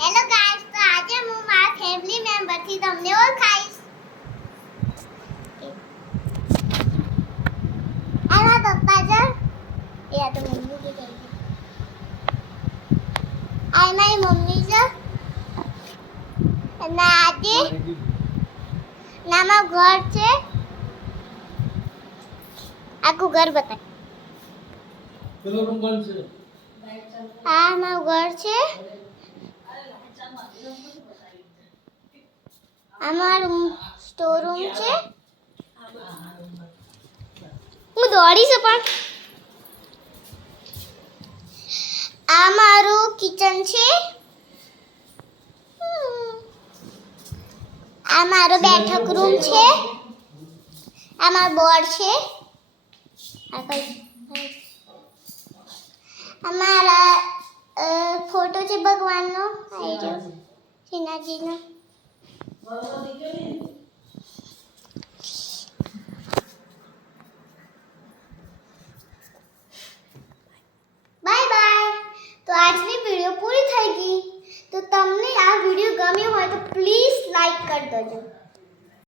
Hello guys, તો આજે હું મારા ફેમિલી મેમ્બરથી તમને ઓળખાઈશ. આ મારા પપ્પા છે. એ આ તો મમ્મી કે કહી દે. આ મારી મમ્મી છે. અને આજે નામાં ઘર છે. આખું ઘર બતાય. પેલો રૂમ બંધ છે. આ મારું ઘર છે. અમારું સ્ટોર રૂમ છે. હું દોડીશ પણ આ મારું કિચન છે. આ મારો બેઠક રૂમ છે. આ મારો બોર્ડ છે. આ કઈ અમારા ફોટો છે ભગવાનનો. આવી જો શ્રીનાથજીનો. Bye bye. તો આજની વિડિયો પૂરી થઈ ગઈ. તો તમને આ વિડિયો ગમ્યો હોય તો પ્લીઝ લાઈક કરી દેજો.